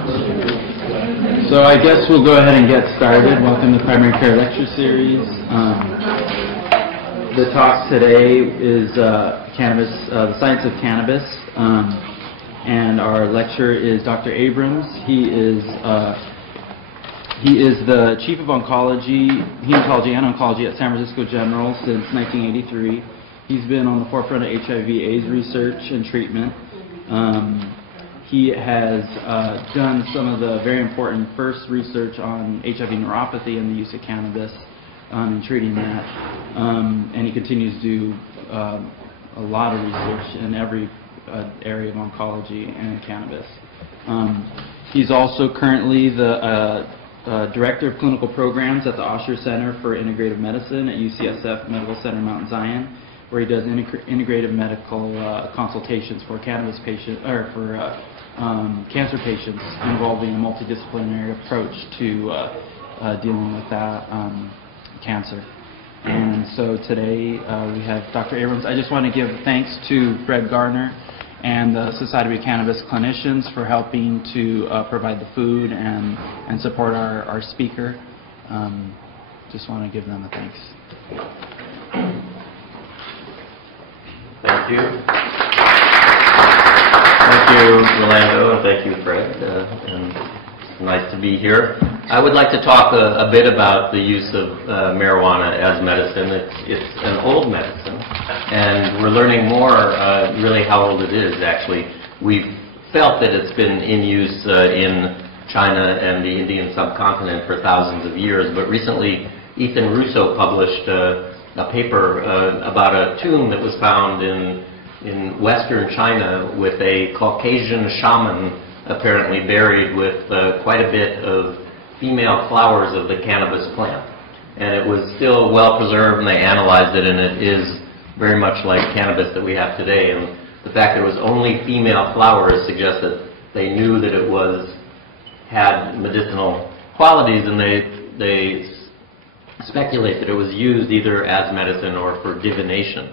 So I guess we'll go ahead and get started. Welcome to Primary Care Lecture Series. The talk today is cannabis, the science of cannabis, and our lecturer is Dr. Abrams. He is the Chief of Hematology and Oncology at San Francisco General since 1983. He's been on the forefront of HIV/AIDS research and treatment. He has done some of the very important first research on HIV neuropathy and the use of cannabis in treating that. And he continues to do a lot of research in every area of oncology and cannabis. He's also currently the Director of Clinical Programs at the Osher Center for Integrative Medicine at UCSF Medical Center Mount Zion, where he does integrative medical consultations for cannabis patients, or for cancer patients, involving a multidisciplinary approach to dealing with that cancer. And so today we have Dr. Abrams. I just want to give thanks to Fred Garner and the Society of Cannabis Clinicians for helping to provide the food and support our speaker. Just want to give them a thanks. Thank you. Thank you, Rolando, and thank you, Fred. And it's nice to be here. I would like to talk a bit about the use of marijuana as medicine. It's an old medicine, and we're learning more really how old it is, actually. We've felt that it's been in use in China and the Indian subcontinent for thousands of years, but recently Ethan Russo published a paper about a tomb that was found in western China with a Caucasian shaman apparently buried with quite a bit of female flowers of the cannabis plant. And it was still well preserved, and they analyzed it, and it is very much like cannabis that we have today. And the fact that it was only female flowers suggests that they knew that it had medicinal qualities, and they speculate that it was used either as medicine or for divination.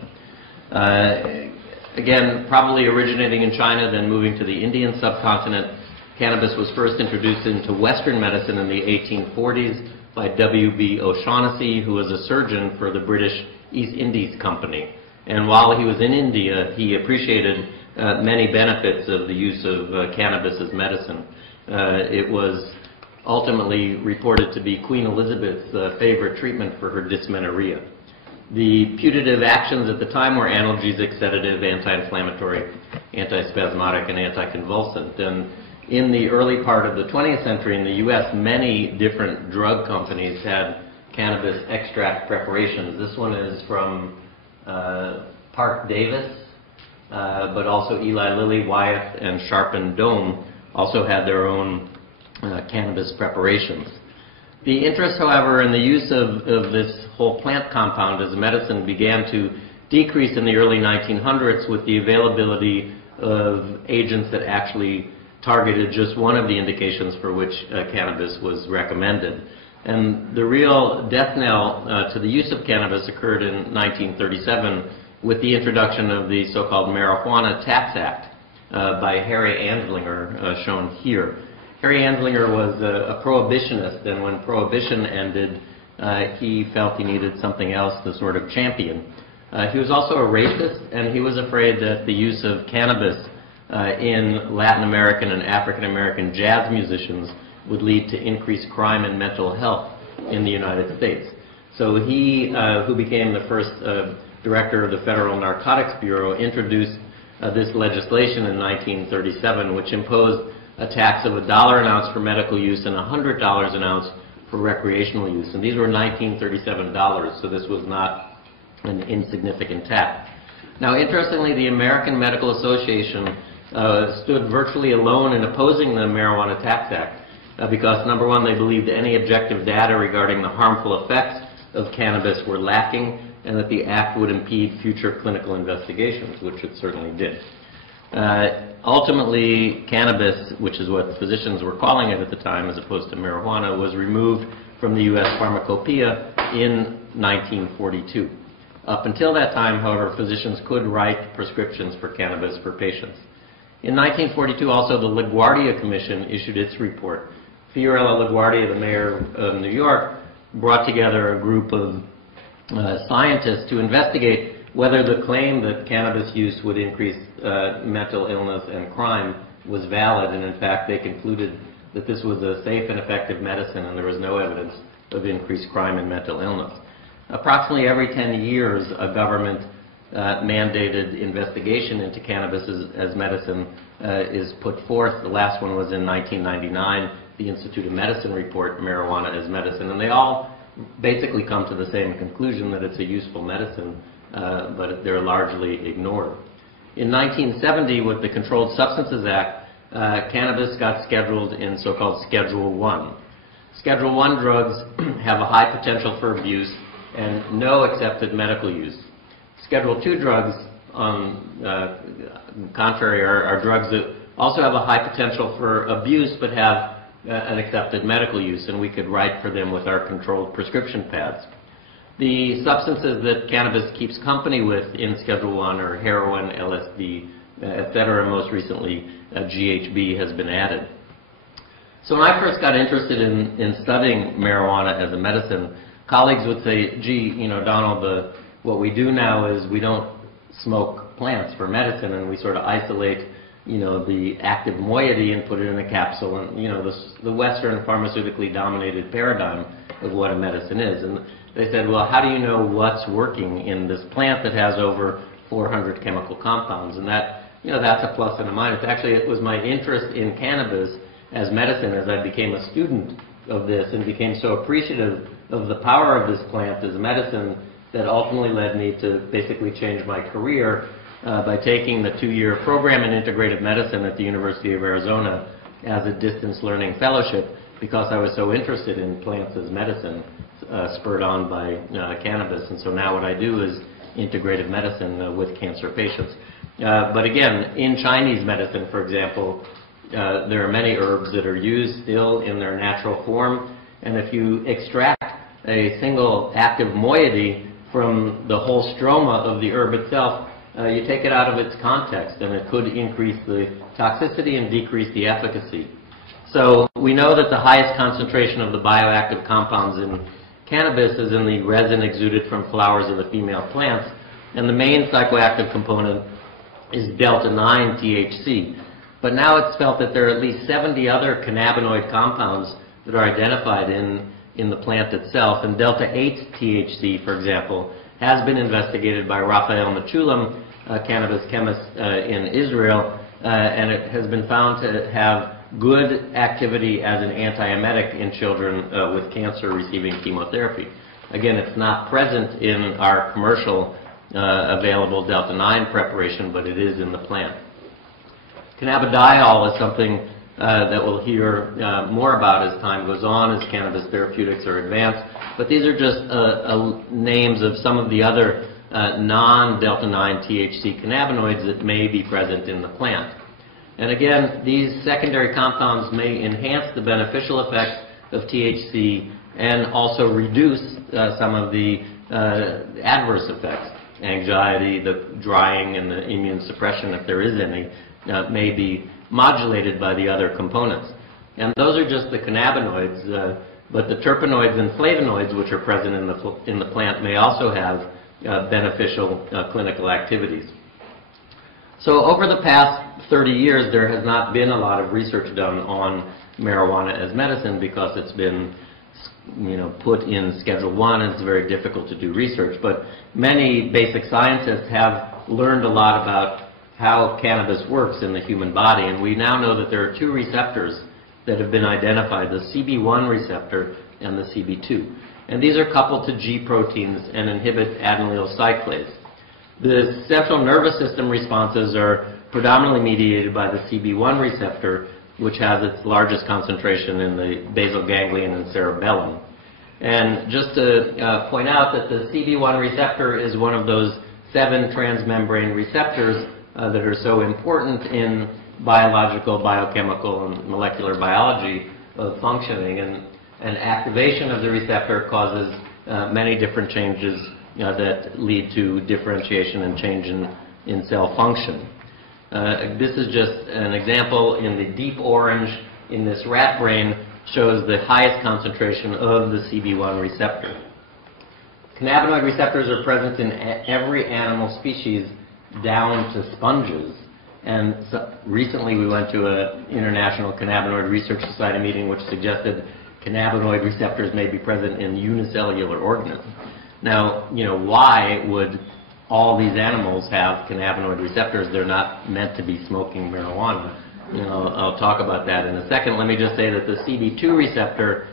Again, probably originating in China, then moving to the Indian subcontinent. Cannabis was first introduced into Western medicine in the 1840s by W.B. O'Shaughnessy, who was a surgeon for the British East Indies Company. And while he was in India, he appreciated many benefits of the use of cannabis as medicine. It was ultimately reported to be Queen Elizabeth's favorite treatment for her dysmenorrhea. The putative actions at the time were analgesic, sedative, anti-inflammatory, antispasmodic, and anticonvulsant. And in the early part of the 20th century in the U.S., many different drug companies had cannabis extract preparations. This one is from Park Davis, but also Eli Lilly, Wyeth, and Sharp and Dome also had their own cannabis preparations. The interest, however, in the use of this whole plant compound as a medicine began to decrease in the early 1900s with the availability of agents that actually targeted just one of the indications for which cannabis was recommended. And the real death knell to the use of cannabis occurred in 1937 with the introduction of the so-called Marijuana Tax Act by Harry Anslinger, shown here. Harry Anslinger was a prohibitionist, and when prohibition ended, he felt he needed something else to sort of champion. He was also a racist, and he was afraid that the use of cannabis in Latin American and African American jazz musicians would lead to increased crime and mental health in the United States. So he, who became the first director of the Federal Narcotics Bureau, introduced this legislation in 1937, which imposed a tax of $1 an ounce for medical use and $100 an ounce for recreational use. And these were 1937 dollars, so this was not an insignificant tax. Now, interestingly, the American Medical Association stood virtually alone in opposing the Marijuana Tax Act because, number one, they believed any objective data regarding the harmful effects of cannabis were lacking, and that the act would impede future clinical investigations, which it certainly did. Ultimately, cannabis, which is what physicians were calling it at the time as opposed to marijuana, was removed from the U.S. Pharmacopoeia in 1942. Up until that time, however, physicians could write prescriptions for cannabis for patients. In 1942, also, the LaGuardia Commission issued its report. Fiorella LaGuardia, the mayor of New York, brought together a group of scientists to investigate whether the claim that cannabis use would increase mental illness and crime was valid, and in fact they concluded that this was a safe and effective medicine and there was no evidence of increased crime and mental illness. Approximately every 10 years, a government mandated investigation into cannabis as medicine is put forth. The last one was in 1999, the Institute of Medicine report, Marijuana as Medicine, and they all basically come to the same conclusion, that it's a useful medicine, but they're largely ignored. In 1970, with the Controlled Substances Act, cannabis got scheduled in so-called Schedule I. Schedule I drugs have a high potential for abuse and no accepted medical use. Schedule II drugs, contrary, are drugs that also have a high potential for abuse but have an accepted medical use, and we could write for them with our controlled prescription pads. The substances that cannabis keeps company with in Schedule I are heroin, LSD, etc. Most recently, GHB has been added. So when I first got interested in studying marijuana as a medicine, colleagues would say, gee, you know, Donald, what we do now is we don't smoke plants for medicine, and we sort of isolate, you know, the active moiety and put it in a capsule, and, you know, the Western pharmaceutically dominated paradigm of what a medicine is. And they said, well, how do you know what's working in this plant that has over 400 chemical compounds? And that, you know, that's a plus and a minus. Actually, it was my interest in cannabis as medicine as I became a student of this and became so appreciative of the power of this plant as a medicine that ultimately led me to basically change my career by taking the 2-year program in integrative medicine at the University of Arizona as a distance learning fellowship, because I was so interested in plants as medicine, spurred on by cannabis. And so now what I do is integrative medicine with cancer patients. But again, in Chinese medicine, for example, there are many herbs that are used still in their natural form, and if you extract a single active moiety from the whole stroma of the herb itself, you take it out of its context, and it could increase the toxicity and decrease the efficacy. So we know that the highest concentration of the bioactive compounds in cannabis is in the resin exuded from flowers of the female plants, and the main psychoactive component is delta-9 THC. But now it's felt that there are at least 70 other cannabinoid compounds that are identified in the plant itself, and delta-8 THC, for example, has been investigated by Raphael Mechoulam, a cannabis chemist in Israel, and it has been found to have good activity as an antiemetic in children with cancer receiving chemotherapy. Again, it's not present in our commercial available delta-9 preparation, but it is in the plant. Cannabidiol is something that we'll hear more about as time goes on, as cannabis therapeutics are advanced. But these are just names of some of the other non-delta-9 THC cannabinoids that may be present in the plant. And again, these secondary compounds may enhance the beneficial effects of THC and also reduce some of the adverse effects. Anxiety, the drying, and the immune suppression, if there is any, may be modulated by the other components. And those are just the cannabinoids, but the terpenoids and flavonoids, which are present in the plant, may also have beneficial clinical activities. So over the past 30 years, there has not been a lot of research done on marijuana as medicine because it's been, you know, put in Schedule I, and it's very difficult to do research. But many basic scientists have learned a lot about how cannabis works in the human body, and we now know that there are 2 receptors that have been identified, the CB1 receptor and the CB2. And these are coupled to G proteins and inhibit adenylyl cyclase. The central nervous system responses are predominantly mediated by the CB1 receptor, which has its largest concentration in the basal ganglion and cerebellum. And just to point out that the CB1 receptor is one of those 7 transmembrane receptors that are so important in biological, biochemical, and molecular biology of functioning. And activation of the receptor causes many different changes that lead to differentiation and change in cell function. This is just an example in the deep orange in this rat brain, shows the highest concentration of the CB1 receptor. Cannabinoid receptors are present in every animal species down to sponges. And so recently we went to an International Cannabinoid Research Society meeting which suggested cannabinoid receptors may be present in unicellular organisms. Now, why would all these animals have cannabinoid receptors? They're not meant to be smoking marijuana. I'll talk about that in a second. Let me just say that the CB2 receptor,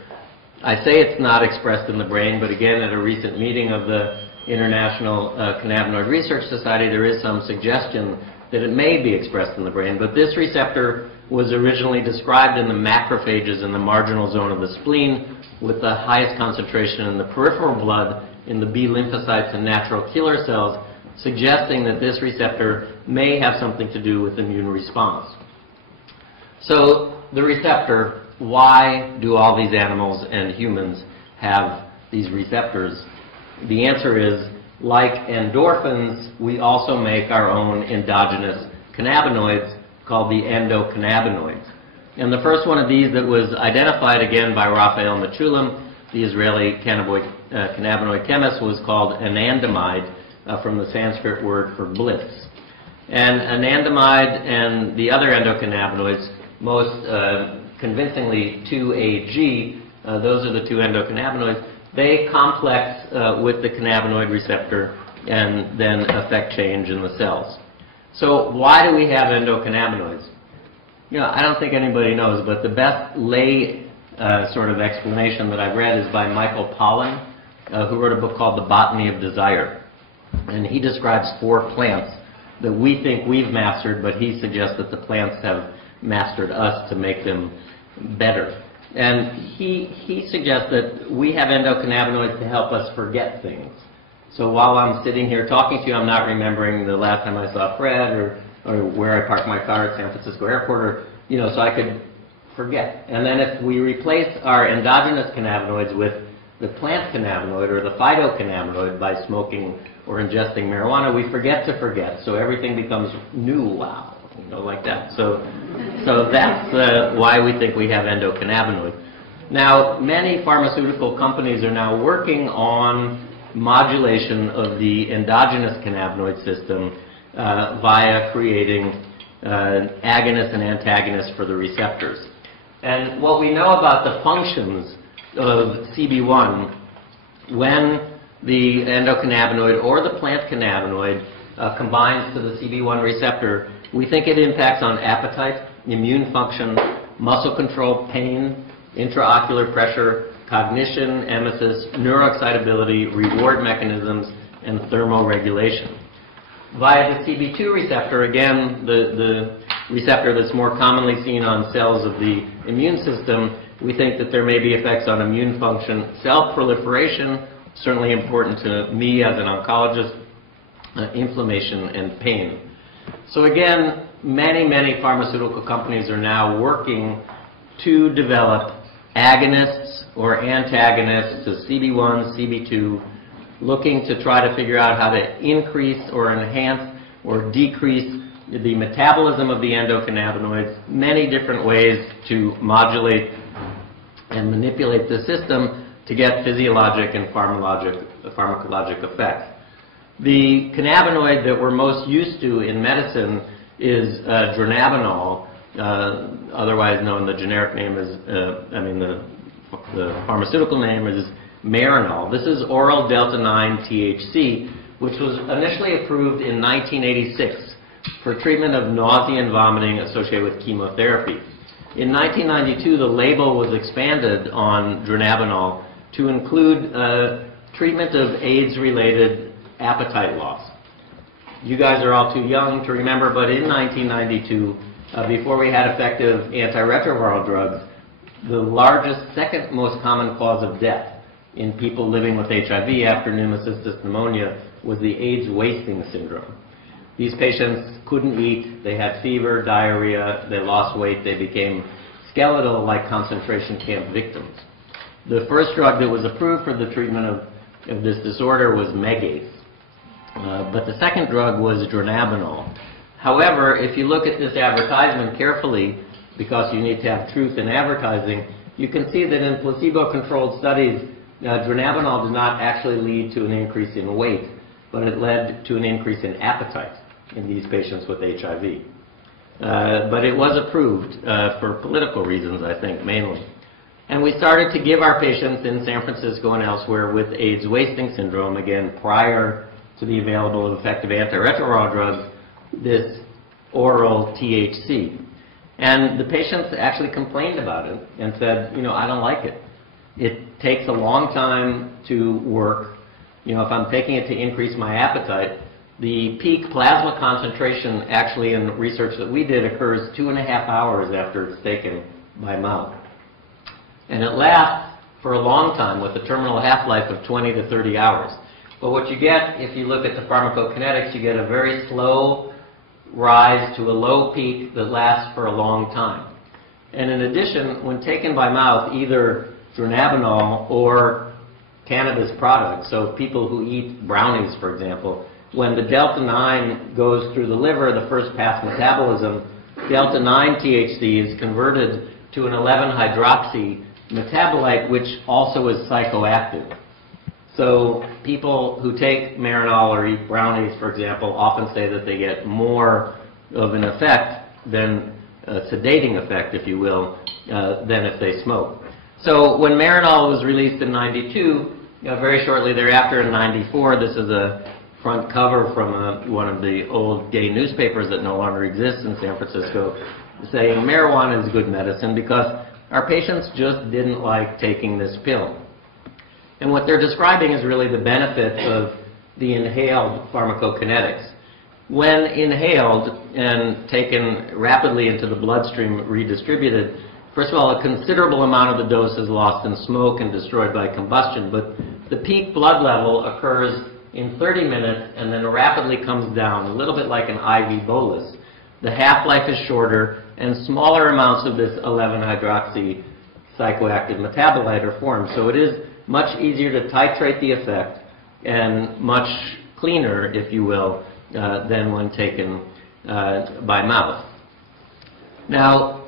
I say it's not expressed in the brain, but again, at a recent meeting of the International Cannabinoid Research Society, there is some suggestion that it may be expressed in the brain. But this receptor was originally described in the macrophages in the marginal zone of the spleen, with the highest concentration in the peripheral blood in the B lymphocytes and natural killer cells, suggesting that this receptor may have something to do with immune response. So the receptor, why do all these animals and humans have these receptors? The answer is, like endorphins, we also make our own endogenous cannabinoids called the endocannabinoids. And the first one of these that was identified again by Raphael Mechoulam, the Israeli cannabinoid chemist, was called anandamide, from the Sanskrit word for bliss. And anandamide and the other endocannabinoids, most convincingly 2-AG, those are the two endocannabinoids, they complex with the cannabinoid receptor and then affect change in the cells. So why do we have endocannabinoids? I don't think anybody knows, but the best lay sort of explanation that I've read is by Michael Pollan, who wrote a book called The Botany of Desire. And he describes 4 plants that we think we've mastered, but he suggests that the plants have mastered us to make them better. And he suggests that we have endocannabinoids to help us forget things. So while I'm sitting here talking to you, I'm not remembering the last time I saw Fred or where I parked my car at San Francisco Airport, or, so I could forget. And then if we replace our endogenous cannabinoids with the plant cannabinoid or the phytocannabinoid by smoking or ingesting marijuana, we forget to forget. So everything becomes new, wow. Like that. So that's why we think we have endocannabinoids. Now, many pharmaceutical companies are now working on modulation of the endogenous cannabinoid system via creating agonists and antagonists for the receptors. And what we know about the functions of CB1, when the endocannabinoid or the plant cannabinoid combines to the CB1 receptor, we think it impacts on appetite, immune function, muscle control, pain, intraocular pressure, cognition, emesis, neuroexcitability, reward mechanisms, and thermoregulation. Via the CB2 receptor, again, the receptor that's more commonly seen on cells of the immune system, we think that there may be effects on immune function, cell proliferation, certainly important to me as an oncologist, inflammation, and pain. So again, many pharmaceutical companies are now working to develop agonists or antagonists to CB1, CB2, looking to try to figure out how to increase or enhance or decrease the metabolism of the endocannabinoids, many different ways to modulate and manipulate the system to get physiologic and pharmacologic effects. The cannabinoid that we're most used to in medicine is dronabinol, otherwise known, the generic name is, the pharmaceutical name is Marinol. This is oral delta-9 THC, which was initially approved in 1986 for treatment of nausea and vomiting associated with chemotherapy. In 1992, the label was expanded on dronabinol to include treatment of AIDS-related appetite loss. You guys are all too young to remember, but in 1992, before we had effective antiretroviral drugs, the largest, second most common cause of death in people living with HIV after pneumocystis pneumonia was the AIDS wasting syndrome. These patients couldn't eat, they had fever, diarrhea, they lost weight, they became skeletal like concentration camp victims. The first drug that was approved for the treatment of this disorder was Megace. But the second drug was dronabinol. However, if you look at this advertisement carefully, because you need to have truth in advertising, you can see that in placebo-controlled studies, dronabinol did not actually lead to an increase in weight, but it led to an increase in appetite in these patients with HIV. But it was approved for political reasons, I think, mainly. And we started to give our patients in San Francisco and elsewhere with AIDS wasting syndrome, again, prior to the available effective antiretroviral drugs, this oral THC. And the patients actually complained about it and said, I don't like it. It takes a long time to work. If I'm taking it to increase my appetite, the peak plasma concentration actually in research that we did occurs 2.5 hours after it's taken by mouth. And it lasts for a long time with a terminal half-life of 20 to 30 hours. But what you get, if you look at the pharmacokinetics, you get a very slow rise to a low peak that lasts for a long time. And in addition, when taken by mouth, either dronabinol or cannabis products, so people who eat brownies, for example, when the delta-9 goes through the liver, the first pass metabolism, delta-9 THC is converted to an 11-hydroxy metabolite, which also is psychoactive. So people who take Marinol or eat brownies, for example, often say that they get more of an effect than a sedating effect, if you will, than if they smoke. So when Marinol was released in '92, very shortly thereafter in '94, this is a front cover from one of the old gay newspapers that no longer exists in San Francisco, saying marijuana is good medicine because our patients just didn't like taking this pill. And what they're describing is really the benefit of the inhaled pharmacokinetics. When inhaled and taken rapidly into the bloodstream, redistributed, first of all, a considerable amount of the dose is lost in smoke and destroyed by combustion, but the peak blood level occurs in 30 minutes and then rapidly comes down, a little bit like an IV bolus. The half-life is shorter, and smaller amounts of this 11-hydroxy psychoactive metabolite are formed. So it is much easier to titrate the effect and much cleaner, if you will, than when taken by mouth. Now,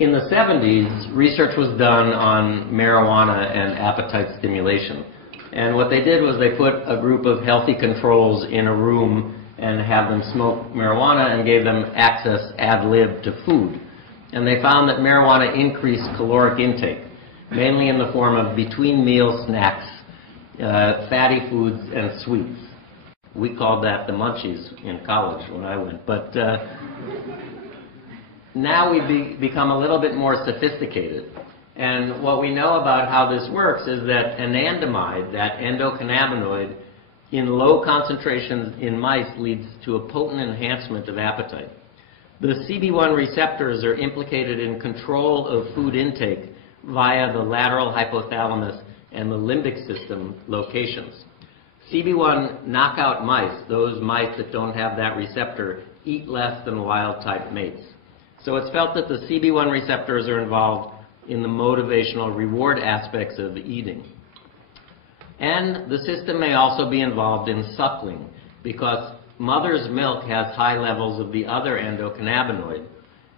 in the 70s, research was done on marijuana and appetite stimulation. And what they did was they put a group of healthy controls in a room and have them smoke marijuana and gave them access ad lib to food. And they found that marijuana increased caloric intake, mainly in the form of between-meal snacks, fatty foods, and sweets. We called that the munchies in college when I went. But now we've become a little bit more sophisticated. And what we know about how this works is that anandamide, that endocannabinoid, in low concentrations in mice leads to a potent enhancement of appetite. The CB1 receptors are implicated in control of food intake via the lateral hypothalamus and the limbic system locations. CB1 knockout mice, those mice that don't have that receptor, eat less than wild-type mates. So it's felt that the CB1 receptors are involved in the motivational reward aspects of eating. And the system may also be involved in suckling, because mother's milk has high levels of the other endocannabinoid.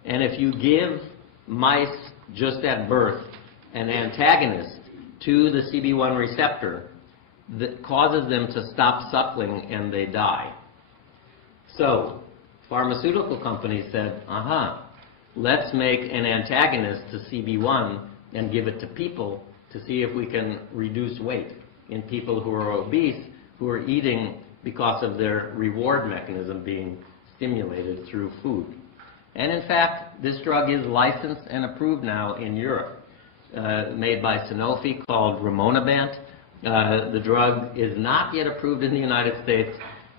And if you give mice just at birth an antagonist to the CB1 receptor, that causes them to stop suckling and they die. So, pharmaceutical companies said, let's make an antagonist to CB1 and give it to people to see if we can reduce weight in people who are obese, who are eating because of their reward mechanism being stimulated through food. And in fact, this drug is licensed and approved now in Europe, made by Sanofi, called rimonabant. The drug is not yet approved in the United States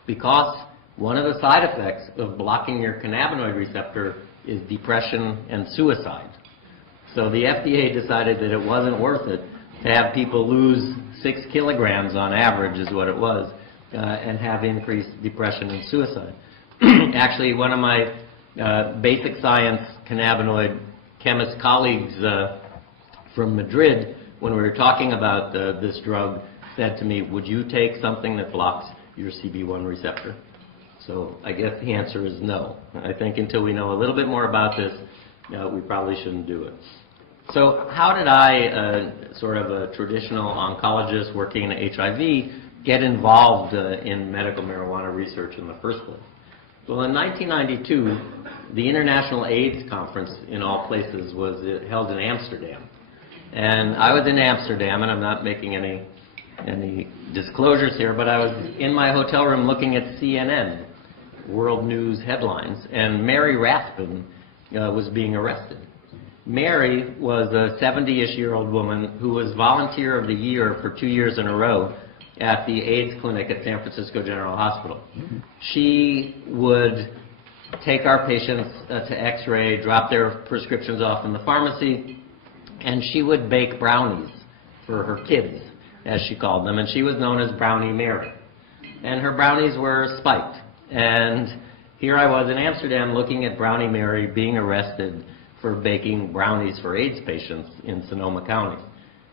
because one of the side effects of blocking your cannabinoid receptor is depression and suicide. So the FDA decided that it wasn't worth it to have people lose 6 kilograms on average, is what it was, and have increased depression and suicide. Actually, one of my basic science cannabinoid chemist colleagues from Madrid, when we were talking about this drug, said to me, would you take something that blocks your CB1 receptor? So I guess the answer is no. I think until we know a little bit more about this, we probably shouldn't do it. So how did I, sort of a traditional oncologist working in HIV, get involved in medical marijuana research in the first place? Well, in 1992, the International AIDS Conference, in all places, was held in Amsterdam. And I was in Amsterdam, and I'm not making any disclosures here, but I was in my hotel room looking at CNN, world news headlines, and Mary Rathbun was being arrested. Mary was a 70-ish-year-old woman who was Volunteer of the Year for 2 years in a row at the AIDS clinic at San Francisco General Hospital. She would take our patients to X-ray, drop their prescriptions off in the pharmacy, and she would bake brownies for her kids, as she called them, and she was known as Brownie Mary. And her brownies were spiked. And here I was in Amsterdam looking at Brownie Mary being arrested for baking brownies for AIDS patients in Sonoma County.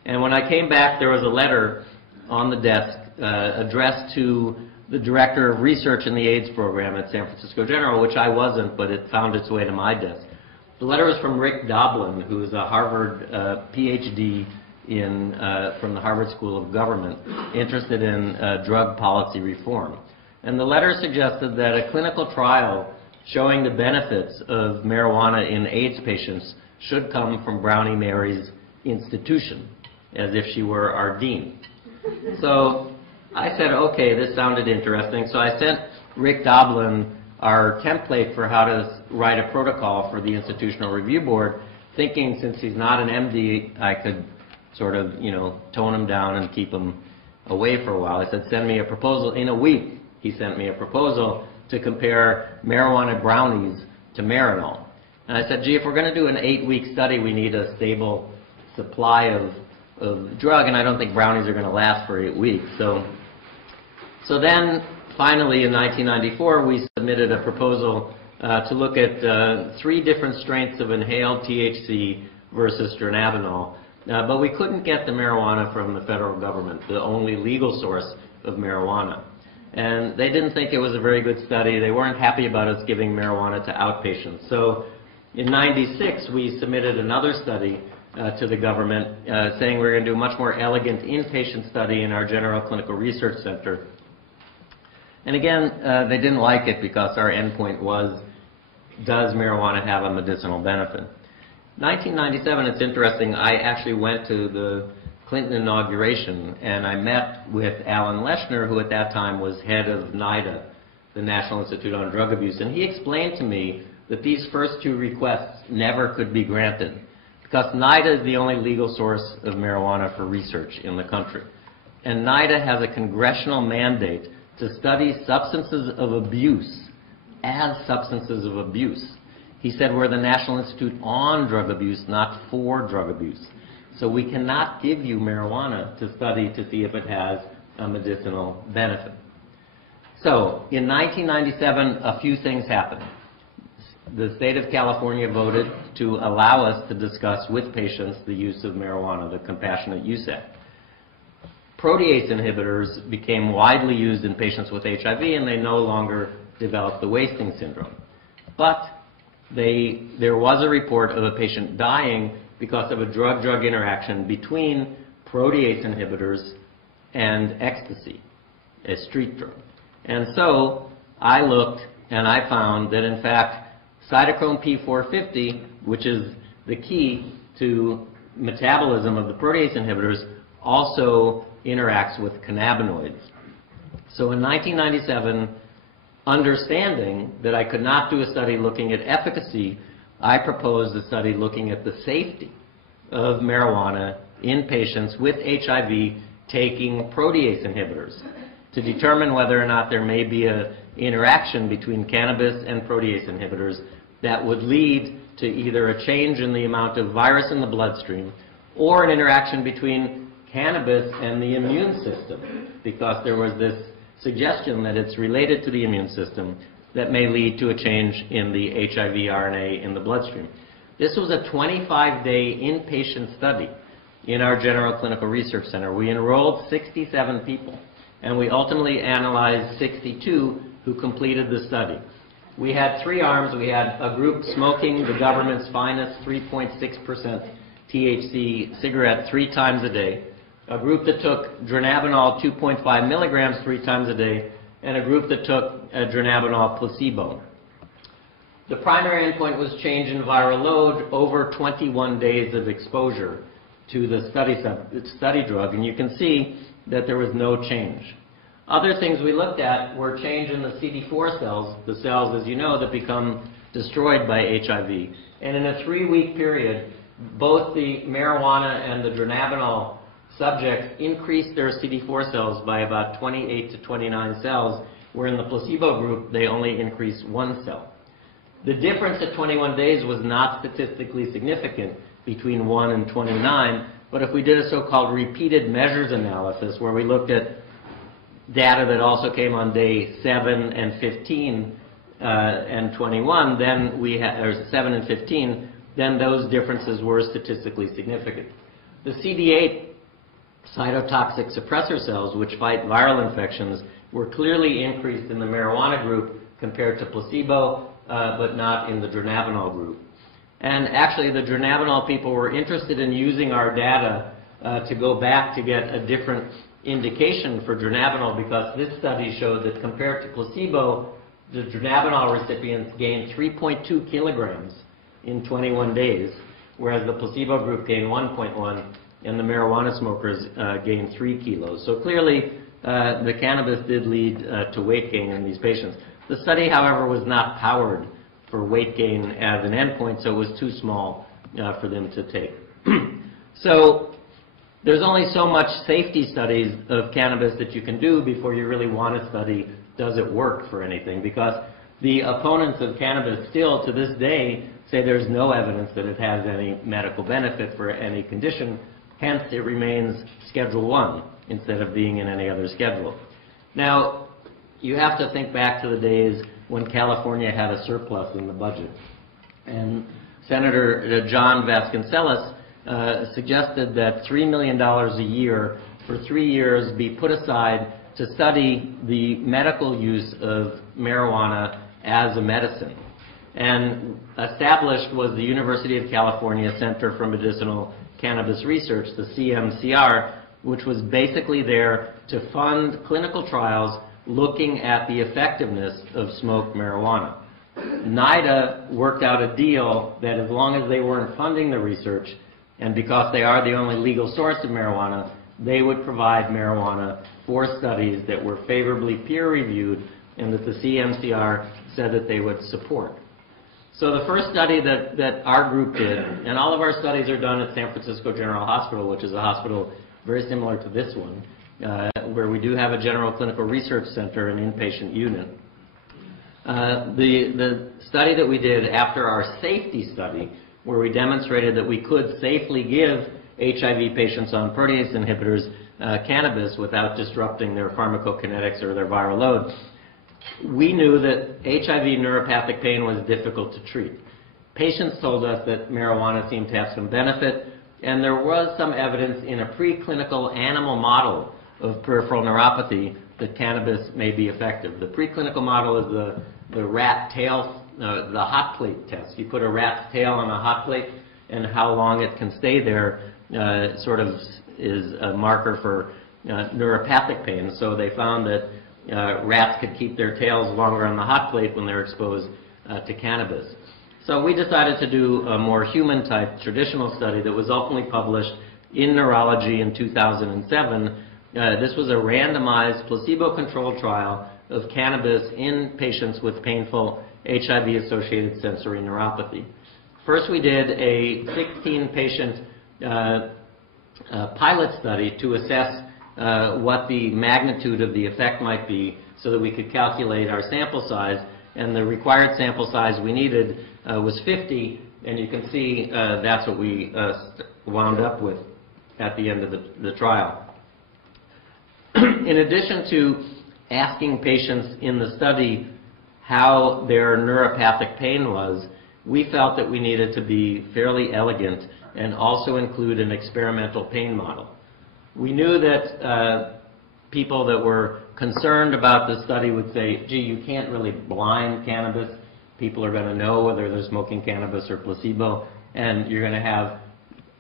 And when I came back, there was a letter on the desk addressed to the Director of Research in the AIDS program at San Francisco General, which I wasn't, but it found its way to my desk. The letter was from Rick Doblin, who is a Harvard PhD from the Harvard School of Government, interested in drug policy reform. And the letter suggested that a clinical trial showing the benefits of marijuana in AIDS patients should come from Brownie Mary's institution, as if she were our dean. So I said, okay, this sounded interesting. So I sent Rick Doblin our template for how to write a protocol for the Institutional Review Board, thinking since he's not an MD, I could sort of, tone him down and keep him away for a while. I said, send me a proposal. In a week, he sent me a proposal to compare marijuana brownies to Marinol. And I said, gee, if we're going to do an 8-week study, we need a stable supply of drug, and I don't think brownies are going to last for 8 weeks. So then, finally, in 1994, we submitted a proposal to look at 3 different strengths of inhaled THC versus dronabinol. But we couldn't get the marijuana from the federal government, the only legal source of marijuana. And they didn't think it was a very good study. They weren't happy about us giving marijuana to outpatients. So in '96, we submitted another study to the government saying we're going to do a much more elegant inpatient study in our General Clinical Research Center. And again, they didn't like it because our endpoint was, does marijuana have a medicinal benefit? 1997, it's interesting, I actually went to the Clinton inauguration, and I met with Alan Leshner, who at that time was head of NIDA, the National Institute on Drug Abuse, and he explained to me that these first 2 requests never could be granted because NIDA is the only legal source of marijuana for research in the country. And NIDA has a congressional mandate to study substances of abuse as substances of abuse. He said we're the National Institute on Drug Abuse, not for drug abuse. So we cannot give you marijuana to study to see if it has a medicinal benefit. So in 1997, a few things happened. The state of California voted to allow us to discuss with patients the use of marijuana, the Compassionate Use Act. Protease inhibitors became widely used in patients with HIV, and they no longer developed the wasting syndrome. But there was a report of a patient dying because of a drug-drug interaction between protease inhibitors and ecstasy, a street drug. And so I looked and I found that in fact cytochrome P450, which is the key to metabolism of the protease inhibitors, also interacts with cannabinoids. So in 1997, understanding that I could not do a study looking at efficacy, I proposed a study looking at the safety of marijuana in patients with HIV taking protease inhibitors to determine whether or not there may be an interaction between cannabis and protease inhibitors that would lead to either a change in the amount of virus in the bloodstream or an interaction between cannabis and the immune system, because there was this suggestion that it's related to the immune system that may lead to a change in the HIV RNA in the bloodstream. This was a 25-day inpatient study in our General Clinical Research Center. We enrolled 67 people, and we ultimately analyzed 62 who completed the study. We had three arms. We had a group smoking the government's finest 3.6% THC cigarette 3 times a day, a group that took dronabinol 2.5 milligrams 3 times a day, and a group that took dronabinol placebo. The primary endpoint was change in viral load over 21 days of exposure to the study drug, and you can see that there was no change. Other things we looked at were change in the CD4 cells, the cells, as you know, that become destroyed by HIV. And in a 3-week period, both the marijuana and the dronabinol subjects increased their CD4 cells by about 28 to 29 cells, where in the placebo group, they only increased 1 cell. The difference at 21 days was not statistically significant between 1 and 29, but if we did a so-called repeated measures analysis, where we looked at data that also came on day 7 and 15 and 21, then we had, or 7 and 15, then those differences were statistically significant. The CD8 cytotoxic suppressor cells, which fight viral infections, were clearly increased in the marijuana group compared to placebo, but not in the dronabinol group. And actually, the dronabinol people were interested in using our data to go back to get a different indication for dronabinol, because this study showed that compared to placebo, the dronabinol recipients gained 3.2 kilograms in 21 days, whereas the placebo group gained 1.1 and the marijuana smokers gained 3 kilos. So clearly, the cannabis did lead to weight gain in these patients. The study, however, was not powered for weight gain as an endpoint, so it was too small for them to take. So there's only so much safety studies of cannabis that you can do before you really want to study, does it work for anything? Because the opponents of cannabis still, to this day, say there's no evidence that it has any medical benefit for any condition, hence it remains Schedule 1 instead of being in any other schedule. Now, you have to think back to the days when California had a surplus in the budget. And Senator John Vasconcellos suggested that $3 million a year for 3 years be put aside to study the medical use of marijuana as a medicine. And established was the University of California Center for Medicinal Cannabis Research, the CMCR, which was basically there to fund clinical trials looking at the effectiveness of smoked marijuana. NIDA worked out a deal that as long as they weren't funding the research, and because they are the only legal source of marijuana, they would provide marijuana for studies that were favorably peer-reviewed and that the CMCR said that they would support. So the first study that our group did, and all of our studies are done at San Francisco General Hospital, which is a hospital very similar to this one, where we do have a general clinical research center and inpatient unit. The study that we did after our safety study, where we demonstrated that we could safely give HIV patients on protease inhibitors cannabis without disrupting their pharmacokinetics or their viral load, we knew that HIV neuropathic pain was difficult to treat. Patients told us that marijuana seemed to have some benefit, and there was some evidence in a preclinical animal model of peripheral neuropathy that cannabis may be effective. The preclinical model is the rat tail, the hot plate test. You put a rat's tail on a hot plate, and how long it can stay there sort of is a marker for neuropathic pain. So they found that rats could keep their tails longer on the hot plate when they're exposed to cannabis. So we decided to do a more human-type traditional study that was ultimately published in Neurology in 2007. This was a randomized placebo-controlled trial of cannabis in patients with painful HIV-associated sensory neuropathy. First, we did a 16-patient pilot study to assess what the magnitude of the effect might be so that we could calculate our sample size, and the required sample size we needed was 50, and you can see that's what we wound up with at the end of the trial. In addition to asking patients in the study how their neuropathic pain was, we felt that we needed to be fairly elegant and also include an experimental pain model. We knew that people that were concerned about the study would say, gee, you can't really blind cannabis. People are going to know whether they're smoking cannabis or placebo, and you're going to have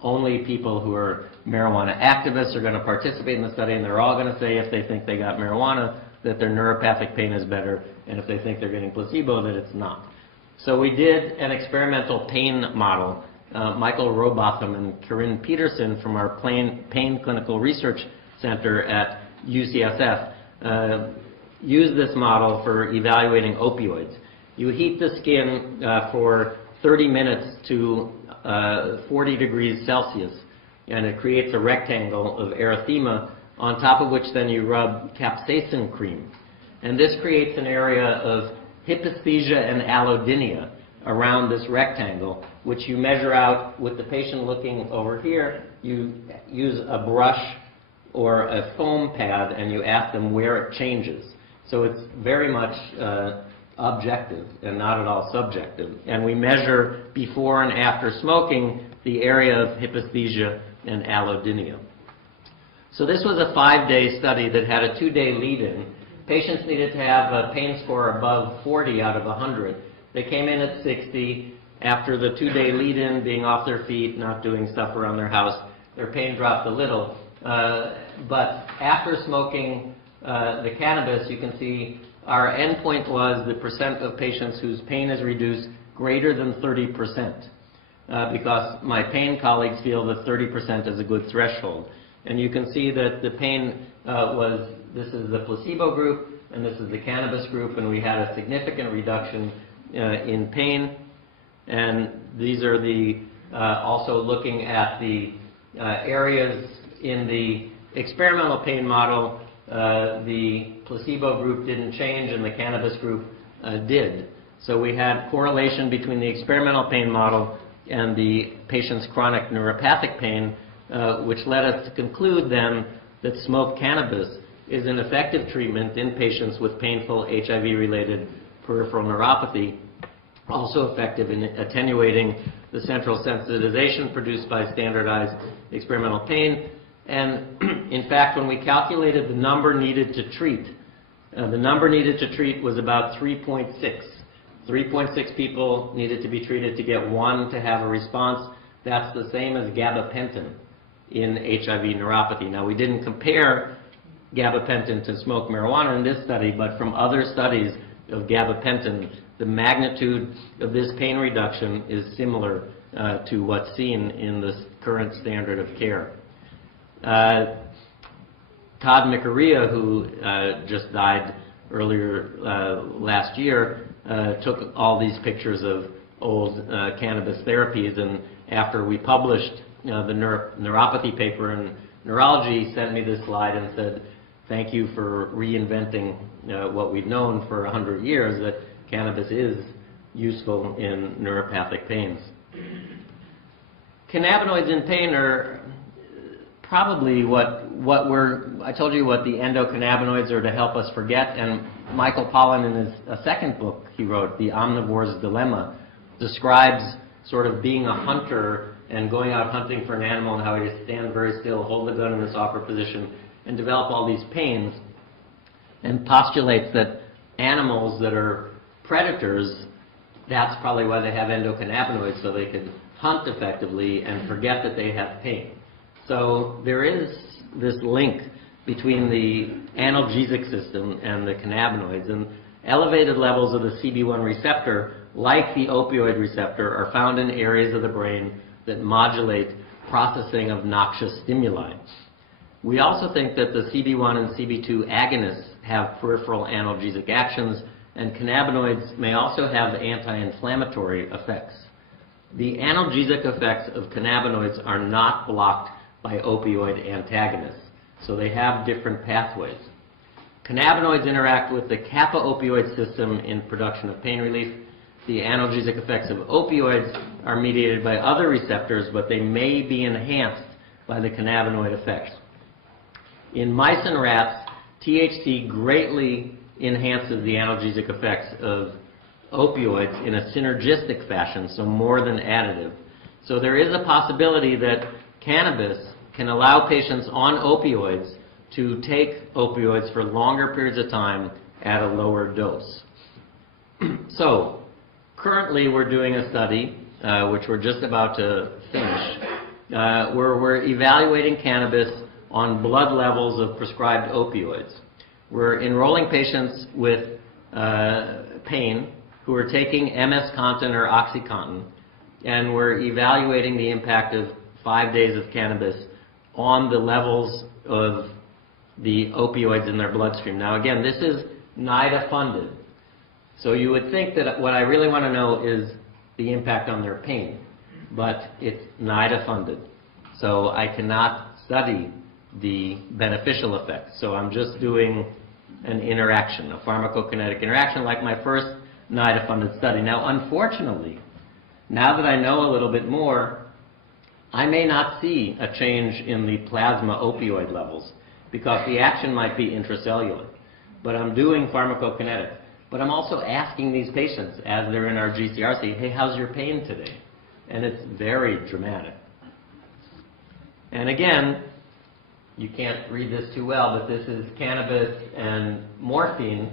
only people who are marijuana activists are going to participate in the study, and they're all going to say if they think they got marijuana that their neuropathic pain is better, and if they think they're getting placebo that it's not. So we did an experimental pain model. Michael Robotham and Corinne Peterson from our Pain Clinical Research Center at UCSF used this model for evaluating opioids. You heat the skin for 30 minutes to 40 degrees Celsius, and it creates a rectangle of erythema, on top of which then you rub capsaicin cream. And this creates an area of hyposthesia and allodynia around this rectangle, which you measure out with the patient looking over here. You use a brush or a foam pad and you ask them where it changes. So it's very much objective and not at all subjective. And we measure before and after smoking the area of hyposthesia and allodynia. So this was a 5-day study that had a 2-day lead-in. Patients needed to have a pain score above 40 out of 100. They came in at 60. After the 2-day lead-in, being off their feet, not doing stuff around their house, their pain dropped a little. But after smoking the cannabis, you can see our endpoint was the percent of patients whose pain is reduced greater than 30%, because my pain colleagues feel that 30% is a good threshold. And you can see that the pain this is the placebo group, and this is the cannabis group, and we had a significant reduction in pain. And these are the also looking at the areas in the experimental pain model. The placebo group didn't change, and the cannabis group did. So we had correlation between the experimental pain model and the patient's chronic neuropathic pain, which led us to conclude then that smoked cannabis is an effective treatment in patients with painful HIV-related peripheral neuropathy, also effective in attenuating the central sensitization produced by standardized experimental pain. And in fact, when we calculated the number needed to treat, the number needed to treat was about 3.6. 3.6 people needed to be treated to get 1 to have a response. That's the same as gabapentin in HIV neuropathy. Now, we didn't compare gabapentin to smoked marijuana in this study, but from other studies of gabapentin, the magnitude of this pain reduction is similar to what's seen in the current standard of care. Todd Mikaria, who just died earlier last year, took all these pictures of old cannabis therapies, and after we published the neuropathy paper in Neurology, he sent me this slide and said, thank you for reinventing what we've known for 100 years, that cannabis is useful in neuropathic pains. Cannabinoids in pain are probably I told you what the endocannabinoids are to help us forget, and Michael Pollan in his second book he wrote, The Omnivore's Dilemma, describes sort of being a hunter and going out hunting for an animal and how he just stand very still, hold the gun in this awkward position, and develop all these pains, and postulates that animals that are predators, that's probably why they have endocannabinoids, so they can hunt effectively and forget that they have pain. So there is this link between the analgesic system and the cannabinoids, and elevated levels of the CB1 receptor, like the opioid receptor, are found in areas of the brain that modulate processing of noxious stimuli. We also think that the CB1 and CB2 agonists have peripheral analgesic actions, and cannabinoids may also have anti-inflammatory effects. The analgesic effects of cannabinoids are not blocked by opioid antagonists, so they have different pathways. Cannabinoids interact with the kappa opioid system in production of pain relief. The analgesic effects of opioids are mediated by other receptors, but they may be enhanced by the cannabinoid effects. In mice and rats, THC greatly enhances the analgesic effects of opioids in a synergistic fashion, so more than additive. So there is a possibility that cannabis can allow patients on opioids to take opioids for longer periods of time at a lower dose. So, currently we're doing a study, which we're just about to finish, where we're evaluating cannabis on blood levels of prescribed opioids. We're enrolling patients with pain who are taking MS-Contin or OxyContin, and we're evaluating the impact of 5 days of cannabis on the levels of the opioids in their bloodstream. Now again, this is NIDA funded. So you would think that what I really want to know is the impact on their pain, but it's NIDA funded. So I cannot study the beneficial effects. So I'm just doing an interaction, a pharmacokinetic interaction, like my first NIDA funded study. Now unfortunately, now that I know a little bit more, I may not see a change in the plasma opioid levels because the action might be intracellular. But I'm doing pharmacokinetics. But I'm also asking these patients, as they're in our GCRC, hey, how's your pain today? And it's very dramatic. And again, you can't read this too well, but this is cannabis and morphine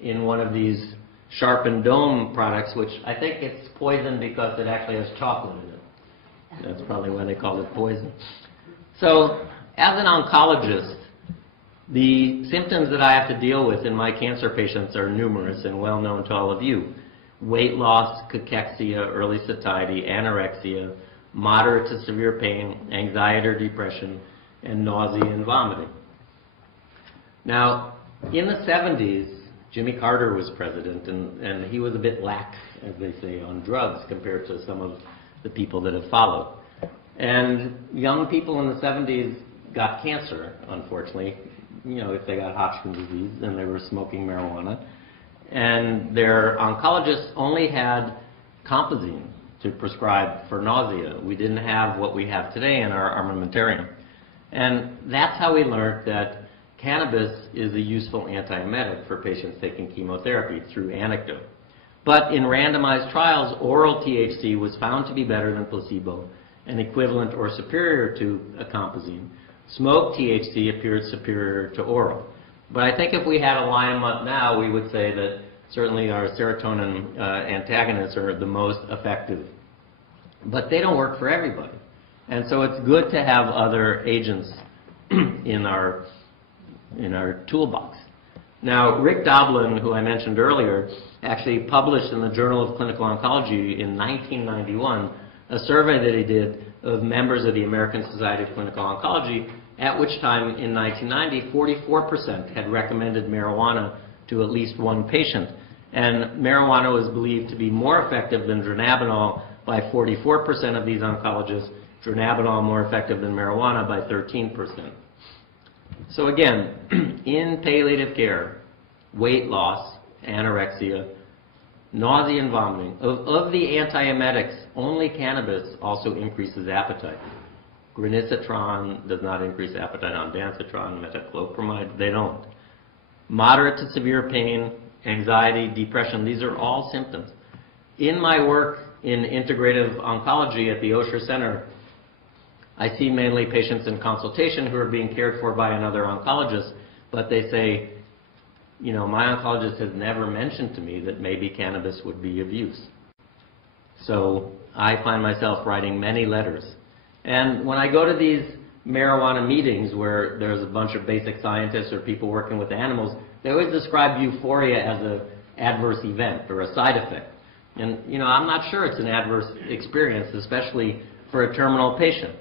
in one of these sharpened dome products, which I think it's poison because it actually has chocolate in it. That's probably why they call it poison. So, as an oncologist, the symptoms that I have to deal with in my cancer patients are numerous and well known to all of you. Weight loss, cachexia, early satiety, anorexia, moderate to severe pain, anxiety or depression, and nausea and vomiting. Now, in the 70s, Jimmy Carter was president, and he was a bit lax, as they say, on drugs compared to some of the people that have followed. And young people in the 70s got cancer, unfortunately, if they got Hodgkin's disease and they were smoking marijuana. And their oncologists only had compazine to prescribe for nausea. We didn't have what we have today in our armamentarium. And that's how we learned that cannabis is a useful antiemetic for patients taking chemotherapy, through anecdote. But in randomized trials, oral THC was found to be better than placebo and equivalent or superior to a compazine. Smoked THC appeared superior to oral. But I think if we had a line up now, we would say that certainly our serotonin antagonists are the most effective. But they don't work for everybody. And so it's good to have other agents in our toolbox. Now, Rick Doblin, who I mentioned earlier, actually published in the Journal of Clinical Oncology in 1991 a survey that he did of members of the American Society of Clinical Oncology, at which time in 1990, 44% had recommended marijuana to at least one patient. And marijuana was believed to be more effective than dronabinol by 44% of these oncologists, dronabinol more effective than marijuana by 13%. So again, in palliative care, weight loss, anorexia, nausea and vomiting, of the antiemetics, only cannabis also increases appetite. Granisetron does not increase appetite. Ondansetron, metoclopramide, they don't. Moderate to severe pain, anxiety, depression, these are all symptoms. In my work in integrative oncology at the Osher Center, I see mainly patients in consultation who are being cared for by another oncologist, but they say, my oncologist has never mentioned to me that maybe cannabis would be of use. So I find myself writing many letters. And when I go to these marijuana meetings where there's a bunch of basic scientists or people working with animals, they always describe euphoria as an adverse event or a side effect. And, I'm not sure it's an adverse experience, especially for a terminal patient.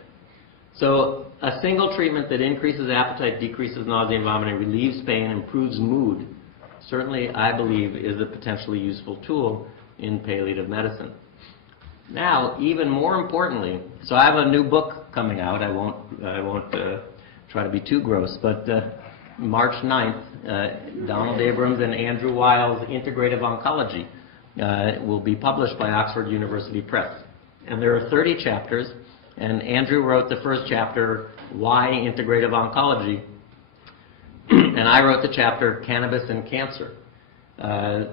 So a single treatment that increases appetite, decreases nausea and vomiting, relieves pain, improves mood, certainly I believe is a potentially useful tool in palliative medicine. Now, even more importantly, so I have a new book coming out. I won't try to be too gross, but March 9th, Donald Abrams and Andrew Weil's Integrative Oncology will be published by Oxford University Press. And there are 30 chapters, and Andrew wrote the first chapter, Why Integrative Oncology, and I wrote the chapter, Cannabis and Cancer,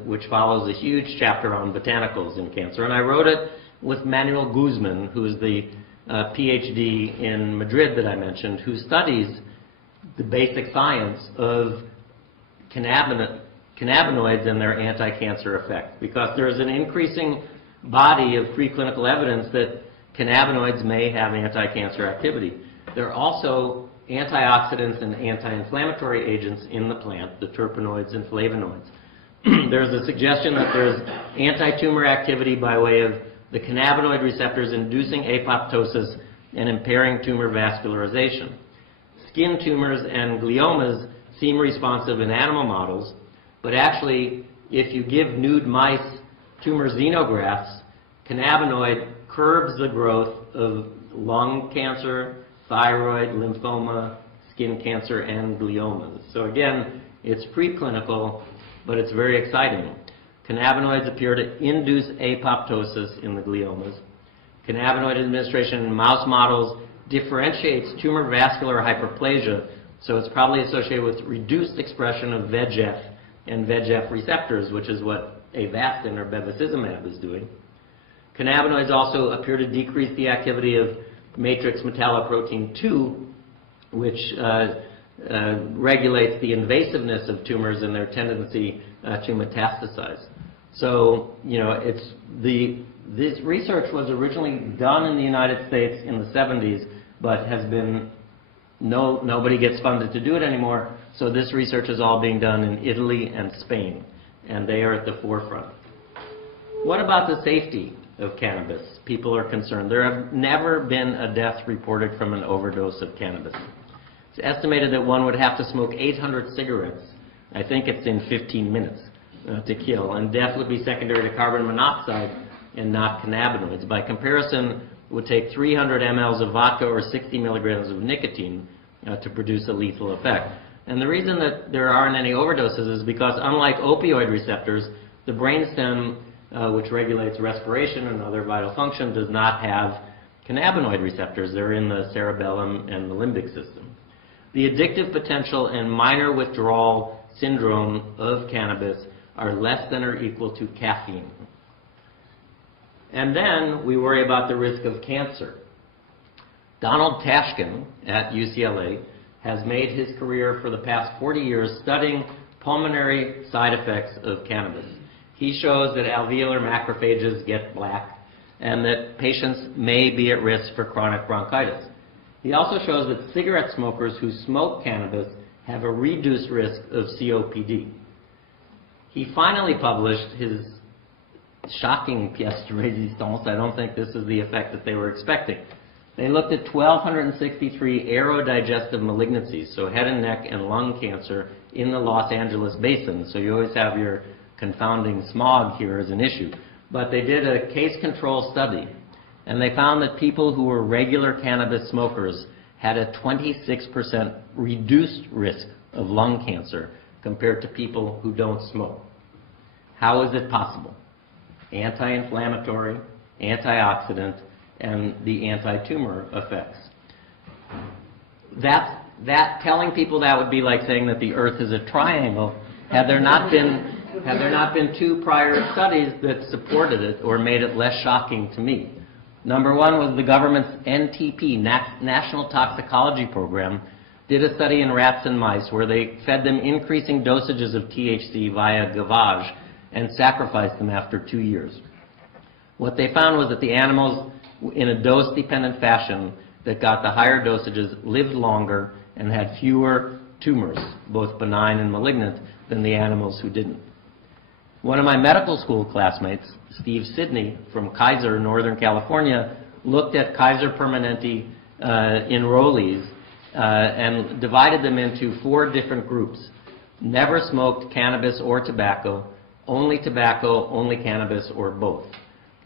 which follows a huge chapter on botanicals in cancer. And I wrote it with Manuel Guzman, who is the PhD in Madrid that I mentioned, who studies the basic science of cannabinoids and their anti-cancer effect, because there's an increasing body of preclinical evidence that cannabinoids may have anti-cancer activity. There are also antioxidants and anti-inflammatory agents in the plant, the terpenoids and flavonoids. There's a suggestion that there's anti-tumor activity by way of the cannabinoid receptors inducing apoptosis and impairing tumor vascularization. Skin tumors and gliomas seem responsive in animal models, but actually, if you give nude mice tumor xenografts, cannabinoid curbs the growth of lung cancer, thyroid, lymphoma, skin cancer, and gliomas. So again, it's preclinical, but it's very exciting. Cannabinoids appear to induce apoptosis in the gliomas. Cannabinoid administration in mouse models differentiates tumor vascular hyperplasia, so it's probably associated with reduced expression of VEGF and VEGF receptors, which is what Avastin or bevacizumab is doing. Cannabinoids also appear to decrease the activity of matrix metalloprotein 2, which regulates the invasiveness of tumors and their tendency to metastasize. So, you know, this research was originally done in the United States in the 70s, but has been, nobody gets funded to do it anymore, so this research is all being done in Italy and Spain, and they are at the forefront. What about the safety of cannabis? People are concerned. There have never been a death reported from an overdose of cannabis. It's estimated that one would have to smoke 800 cigarettes. I think it's in 15 minutes to kill, and death would be secondary to carbon monoxide and not cannabinoids. By comparison, it would take 300 mLs of vodka or 60 milligrams of nicotine to produce a lethal effect. And the reason that there aren't any overdoses is because, unlike opioid receptors, the brainstem, which regulates respiration and other vital function, does not have cannabinoid receptors. They're in the cerebellum and the limbic system. The addictive potential and minor withdrawal syndrome of cannabis are less than or equal to caffeine. And then we worry about the risk of cancer. Donald Tashkin at UCLA has made his career for the past 40 years studying pulmonary side effects of cannabis. He shows that alveolar macrophages get black and that patients may be at risk for chronic bronchitis. He also shows that cigarette smokers who smoke cannabis have a reduced risk of COPD. He finally published his shocking pièce de résistance. I don't think this is the effect that they were expecting. They looked at 1,263 aerodigestive malignancies, so head and neck and lung cancer in the Los Angeles basin. So you always have your confounding smog here as an issue. But they did a case control study, and they found that people who were regular cannabis smokers had a 26% reduced risk of lung cancer compared to people who don't smoke. How is it possible? Anti-inflammatory, antioxidant, and the anti-tumor effects. Telling people that would be like saying that the Earth is a triangle. Had there not been two prior studies that supported it or made it less shocking to me. Number one was the government's NTP, National Toxicology Program, did a study in rats and mice where they fed them increasing dosages of THC via gavage and sacrificed them after 2 years. What they found was that the animals, in a dose-dependent fashion, that got the higher dosages lived longer and had fewer tumors, both benign and malignant, than the animals who didn't. One of my medical school classmates, Steve Sidney from Kaiser, Northern California, looked at Kaiser Permanente enrollees and divided them into 4 different groups. Never smoked cannabis or tobacco, only cannabis, or both.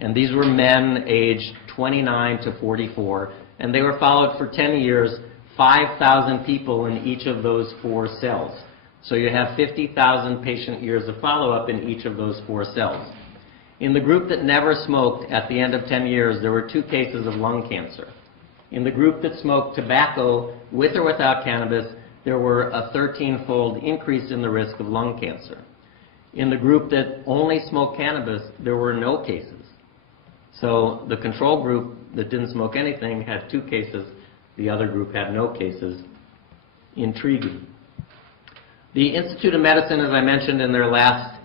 And these were men aged 29 to 44, and they were followed for 10 years, 5,000 people in each of those 4 cells. So you have 50,000 patient years of follow-up in each of those 4 cells. In the group that never smoked, at the end of 10 years, there were 2 cases of lung cancer. In the group that smoked tobacco, with or without cannabis, there were a 13-fold increase in the risk of lung cancer. In the group that only smoked cannabis, there were no cases. So the control group that didn't smoke anything had 2 cases. The other group had no cases. intriguing. The Institute of Medicine, as I mentioned in their last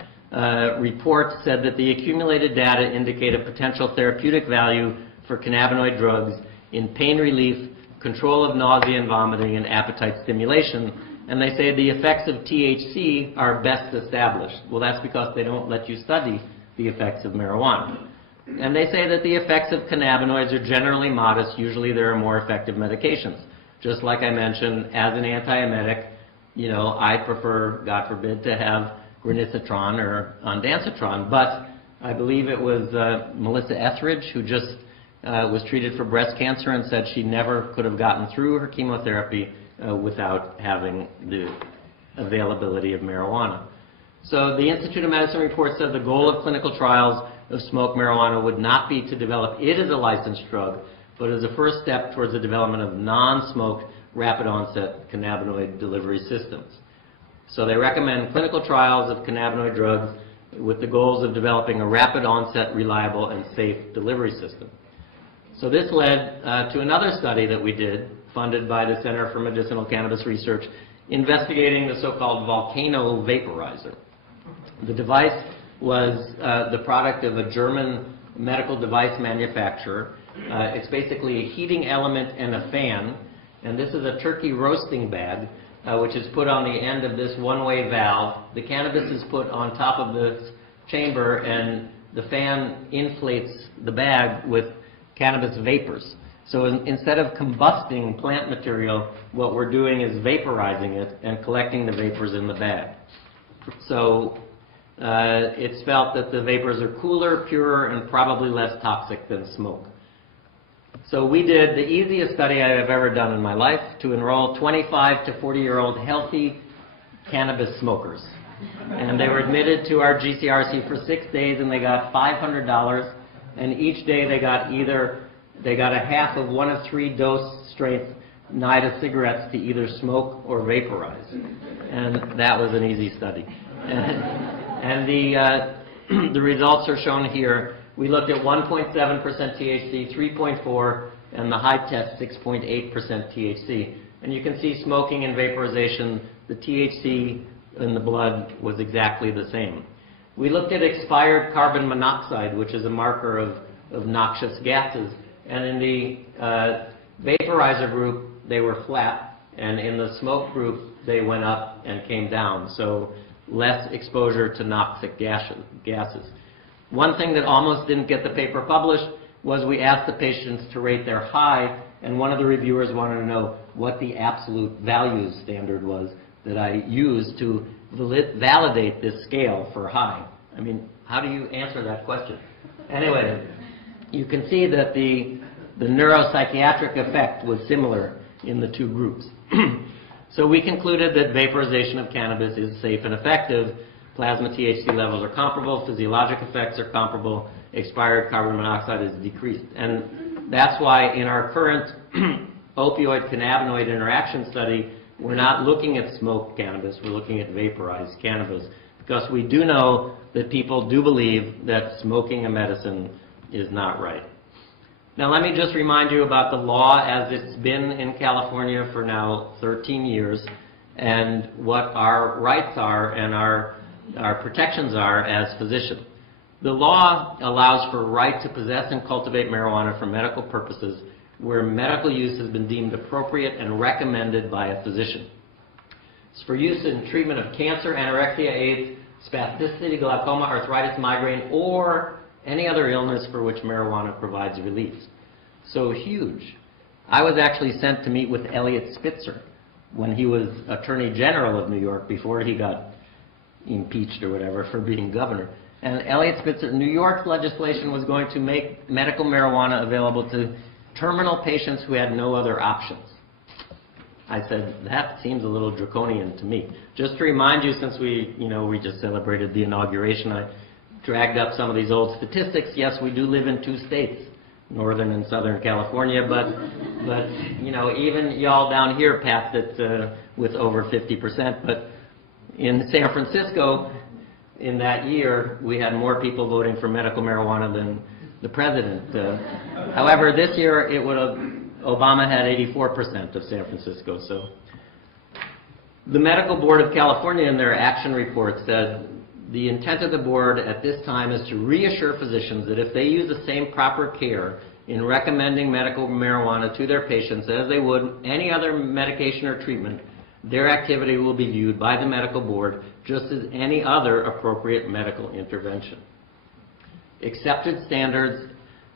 report, said that the accumulated data indicate a potential therapeutic value for cannabinoid drugs in pain relief, control of nausea and vomiting, and appetite stimulation. And they say the effects of THC are best established. Well, that's because they don't let you study the effects of marijuana. And they say that the effects of cannabinoids are generally modest. Usually there are more effective medications. Just like I mentioned, as an antiemetic, you know, I prefer, God forbid, to have granisetron or ondansetron. But I believe it was Melissa Etheridge who just was treated for breast cancer and said she never could have gotten through her chemotherapy without having the availability of marijuana. So the Institute of Medicine report said the goal of clinical trials of smoked marijuana would not be to develop it as a licensed drug, but as a first step towards the development of non-smoked rapid onset cannabinoid delivery systems. So they recommend clinical trials of cannabinoid drugs with the goals of developing a rapid onset, reliable, and safe delivery system. So this led to another study that we did, funded by the Center for Medicinal Cannabis Research, investigating the so-called volcano vaporizer. The device was the product of a German medical device manufacturer. It's basically a heating element and a fan, and this is a turkey roasting bag, which is put on the end of this one-way valve. The cannabis is put on top of this chamber, and the fan inflates the bag with cannabis vapors. So instead of combusting plant material, what we're doing is vaporizing it and collecting the vapors in the bag. So it's felt that the vapors are cooler, purer, and probably less toxic than smoke. So we did the easiest study I have ever done in my life to enroll 25 to 40-year-old healthy cannabis smokers. And they were admitted to our GCRC for 6 days, and they got $500. And each day they got a half of 1 of 3 dose strength NIDA cigarettes to either smoke or vaporize. And that was an easy study. And the results are shown here. We looked at 1.7% THC, 3.4%, and the high test 6.8% THC. And you can see smoking and vaporization, the THC in the blood was exactly the same. We looked at expired carbon monoxide, which is a marker of noxious gases. And in the vaporizer group, they were flat. And in the smoke group, they went up and came down. So less exposure to noxious gases. One thing that almost didn't get the paper published was we asked the patients to rate their high, and one of the reviewers wanted to know what the absolute values standard was that I used to validate this scale for high. I mean, how do you answer that question? Anyway, you can see that the neuropsychiatric effect was similar in the two groups. So we concluded that vaporization of cannabis is safe and effective. Plasma THC levels are comparable, physiologic effects are comparable, expired carbon monoxide is decreased. And that's why in our current opioid cannabinoid interaction study, we're not looking at smoked cannabis, we're looking at vaporized cannabis, because we do know that people do believe that smoking a medicine is not right. Now let me just remind you about the law as it's been in California for now 13 years, and what our rights are and our protections are as physicians. The law allows for right to possess and cultivate marijuana for medical purposes where medical use has been deemed appropriate and recommended by a physician. It's for use in treatment of cancer, anorexia, AIDS, spasticity, glaucoma, arthritis, migraine, or any other illness for which marijuana provides relief. So huge. I was actually sent to meet with Elliot Spitzer when he was Attorney General of New York before he got impeached or whatever for being governor. And Elliot Spitzer, New York's legislation was going to make medical marijuana available to terminal patients who had no other options. I said, that seems a little draconian to me. Just to remind you, since we just celebrated the inauguration, I dragged up some of these old statistics. Yes, we do live in 2 states, Northern and Southern California, but even y'all down here passed it with over 50%. But in San Francisco, in that year, we had more people voting for medical marijuana than the president. However, this year, Obama had 84% of San Francisco. So The Medical Board of California in their action report said, the intent of the board at this time is to reassure physicians that if they use the same proper care in recommending medical marijuana to their patients as they would any other medication or treatment, their activity will be viewed by the medical board just as any other appropriate medical intervention. Accepted standards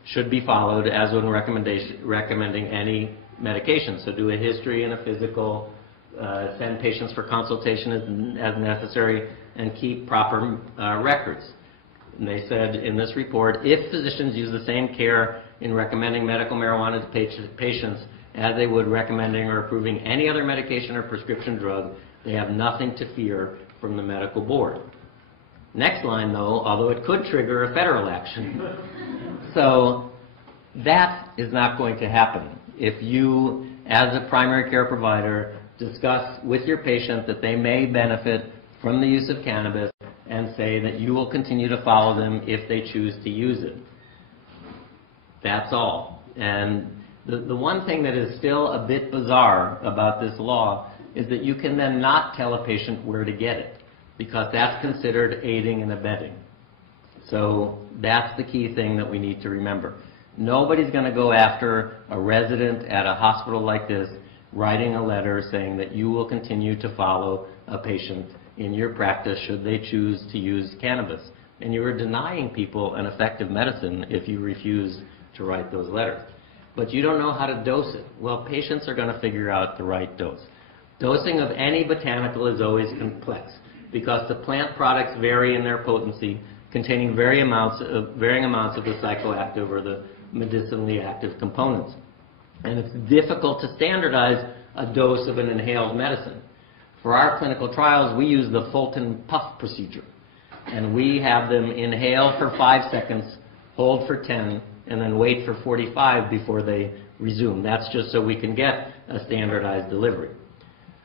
should be followed as when recommending any medication. So do a history and a physical, send patients for consultation as necessary, and keep proper records. And they said in this report, if physicians use the same care in recommending medical marijuana to patients as they would recommending or approving any other medication or prescription drug, they have nothing to fear from the medical board. Next line, though, although it could trigger a federal action. So that is not going to happen. If you, as a primary care provider, discuss with your patient that they may benefit from the use of cannabis and say that you will continue to follow them if they choose to use it. That's all. And the one thing that is still a bit bizarre about this law is that you can then not tell a patient where to get it, because that's considered aiding and abetting. So that's the key thing that we need to remember. Nobody's going to go after a resident at a hospital like this writing a letter saying that you will continue to follow a patient in your practice should they choose to use cannabis. And you are denying people an effective medicine if you refuse to write those letters. But you don't know how to dose it. Well, patients are going to figure out the right dose. Dosing of any botanical is always complex because the plant products vary in their potency, containing varying amounts of the psychoactive or the medicinally active components. And it's difficult to standardize a dose of an inhaled medicine. For our clinical trials, we use the Fulton puff procedure. And we have them inhale for 5 seconds, hold for 10, and then wait for 45 before they resume. That's just so we can get a standardized delivery.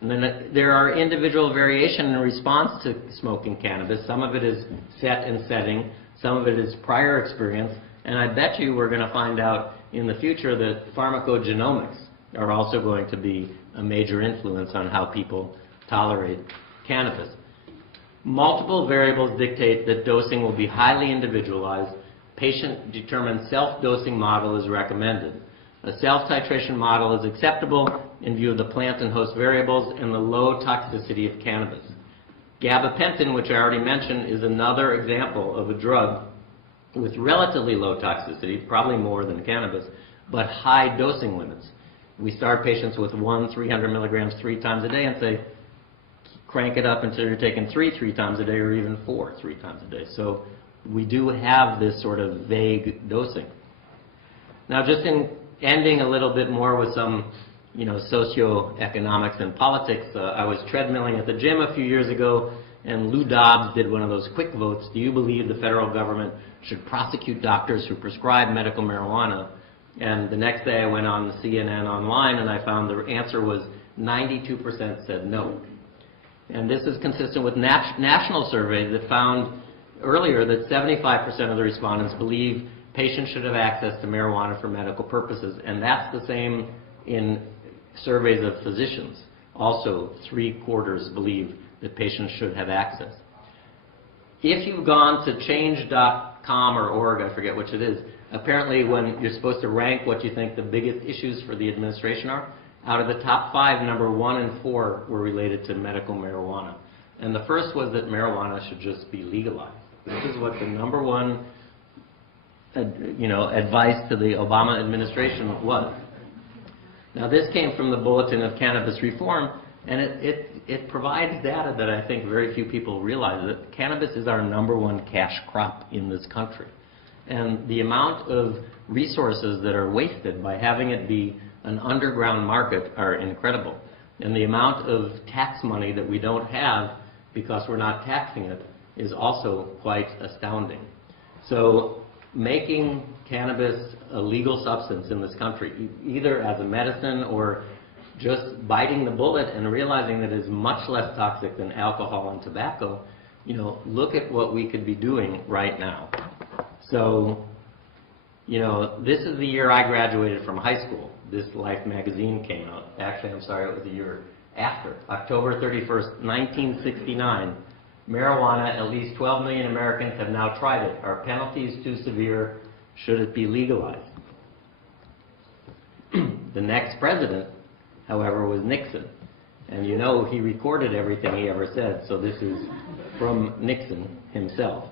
And then there are individual variation in response to smoking cannabis. Some of it is set and setting. Some of it is prior experience. And I bet you we're going to find out in the future that pharmacogenomics are also going to be a major influence on how people tolerate cannabis. Multiple variables dictate that dosing will be highly individualized. Patient-determined self-dosing model is recommended. A self-titration model is acceptable in view of the plant and host variables and the low toxicity of cannabis. Gabapentin, which I already mentioned, is another example of a drug with relatively low toxicity, probably more than cannabis, but high dosing limits. We start patients with 300 milligrams 3 times a day and say, crank it up until you're taking 3 times a day, or even 4 3 times a day. So we do have this sort of vague dosing. Now, just in ending a little bit more with some, socioeconomics and politics, I was treadmilling at the gym a few years ago, and Lou Dobbs did one of those quick votes. Do you believe the federal government should prosecute doctors who prescribe medical marijuana? And the next day I went on CNN online and I found the answer was 92% said no. And this is consistent with national surveys that found earlier that 75% of the respondents believe patients should have access to marijuana for medical purposes. And that's the same in surveys of physicians. Also, 3/4 believe that patients should have access. If you've gone to change.com or org, I forget which it is, apparently when you're supposed to rank what you think the biggest issues for the administration are, out of the top 5, number 1 and 4 were related to medical marijuana. And the first was that marijuana should just be legalized. This is what the number 1 advice to the Obama administration was. Now, this came from the Bulletin of Cannabis Reform, and it provides data that I think very few people realize, that cannabis is our number 1 cash crop in this country. And the amount of resources that are wasted by having it be an underground market are incredible. And the amount of tax money that we don't have because we're not taxing it is also quite astounding. So making cannabis a legal substance in this country, either as a medicine or just biting the bullet and realizing that it is much less toxic than alcohol and tobacco, look at what we could be doing right now. So, this is the year I graduated from high school. This Life magazine came out. Actually, I'm sorry, it was the year after October 31st, 1969, marijuana, at least 12 million Americans have now tried it. Are penalties too severe? Should it be legalized? The next president, however, was Nixon. And you know he recorded everything he ever said, so this is from Nixon himself.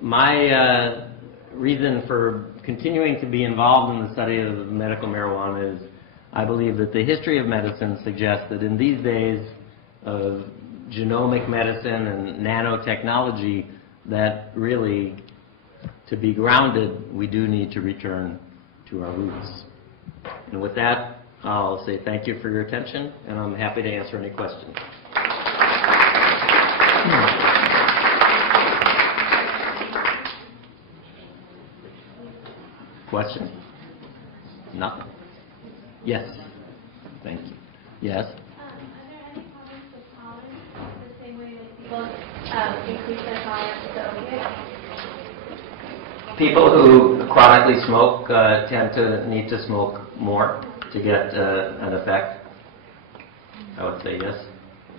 My reason for continuing to be involved in the study of medical marijuana is I believe that the history of medicine suggests that in these days of genomic medicine and nanotechnology, that really, to be grounded, we do need to return to our roots. And with that, I'll say thank you for your attention, and I'm happy to answer any questions. Question? Nothing. Yes. Thank you. Yes? Are there any problems with tolerance the same way that people increase their tolerance to opiates? People who chronically smoke tend to need to smoke more to get an effect. I would say yes.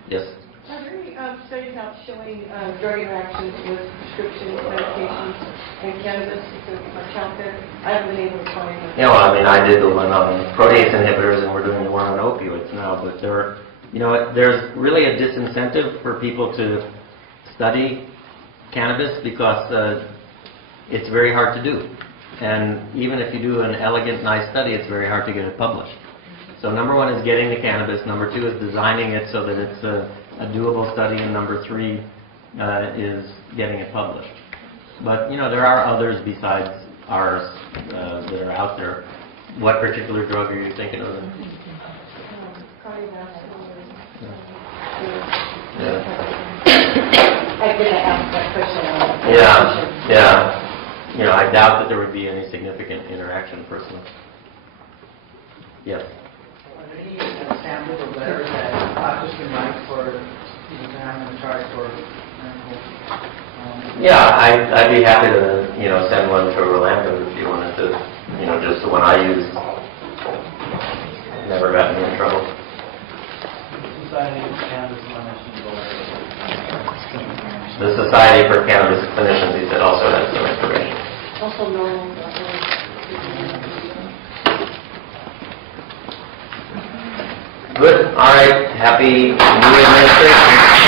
Yes? Are there any studies out showing drug interactions with prescription medications and cannabis much out there? I haven't been able to find them. Yeah, well, I mean, I did the one on protease inhibitors, and we're doing the one on opioids now. But there's really a disincentive for people to study cannabis because it's very hard to do. And even if you do an elegant, nice study, it's very hard to get it published. So number one is getting the cannabis. Number two is designing it so that it's a doable study. And number three is getting it published. But, there are others besides ours that are out there. What particular drug are you thinking of? Cardiovascular. Yeah. I did ask that question. Yeah. I doubt that there would be any significant interaction personally. Yes. Are there any samples or letters that doctors can write for to have them charge for medical? Yeah, I'd be happy to send one to Orlando if you wanted to. Just the one I used. Never got me in trouble. Society of Cannabis Clinicians. The Society for Cannabis Clinicians, he said, also has some information. Also normal. Good. All right. Happy New Administration.